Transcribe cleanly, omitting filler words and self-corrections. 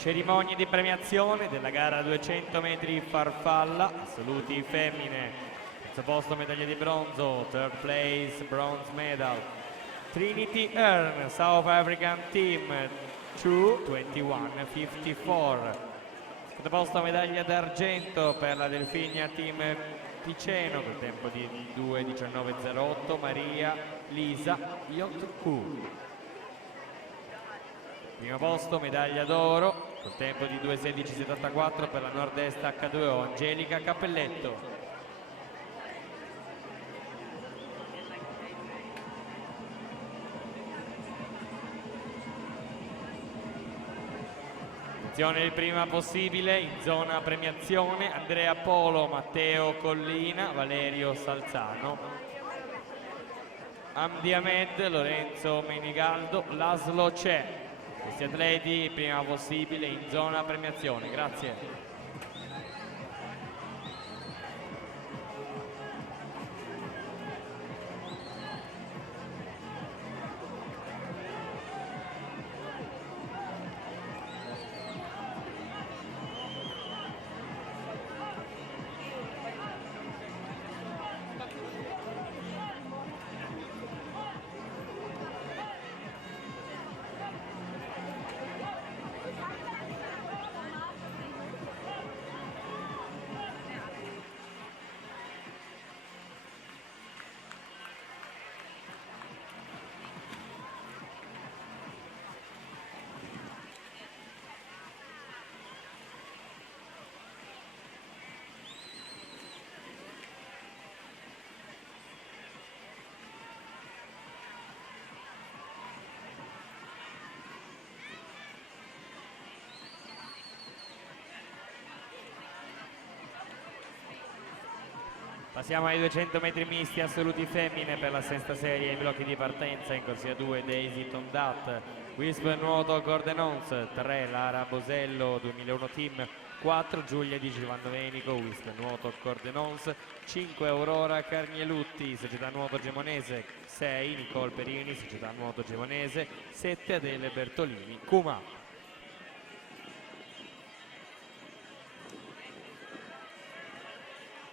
Cerimonie di premiazione della gara 200 metri farfalla, assoluti femmine, terzo posto medaglia di bronzo, third place bronze medal, Trinity Earn, South African Team, 2:21:54. Secondo posto medaglia d'argento per la Delfinia Team Piceno col tempo di 2:19:08, Maria Lisa Yotku. Primo posto medaglia d'oro col tempo di 2:16:74 per la Nord-Est H2O, Angelica Cappelletto. Il prima possibile in zona premiazione: Andrea Polo, Matteo Collina, Valerio Salzano, Hamdi Ahmed, Lorenzo Menigaldo, Laszlo C'è. Questi atleti prima possibile in zona premiazione. Grazie. Passiamo ai 200 metri misti assoluti femmine per la sesta serie, i blocchi di partenza. In corsia 2 Daisy Tondat, Wisp nuoto Gordenons, 3 Lara Bosello 2001 team, 4 Giulia Di Giovandomenico, Wisp nuoto Gordenons, 5 Aurora Carnielutti, società nuoto Gemonese, 6 Nicole Perini, società nuoto Gemonese, 7 Adele Bertolini, Cuma.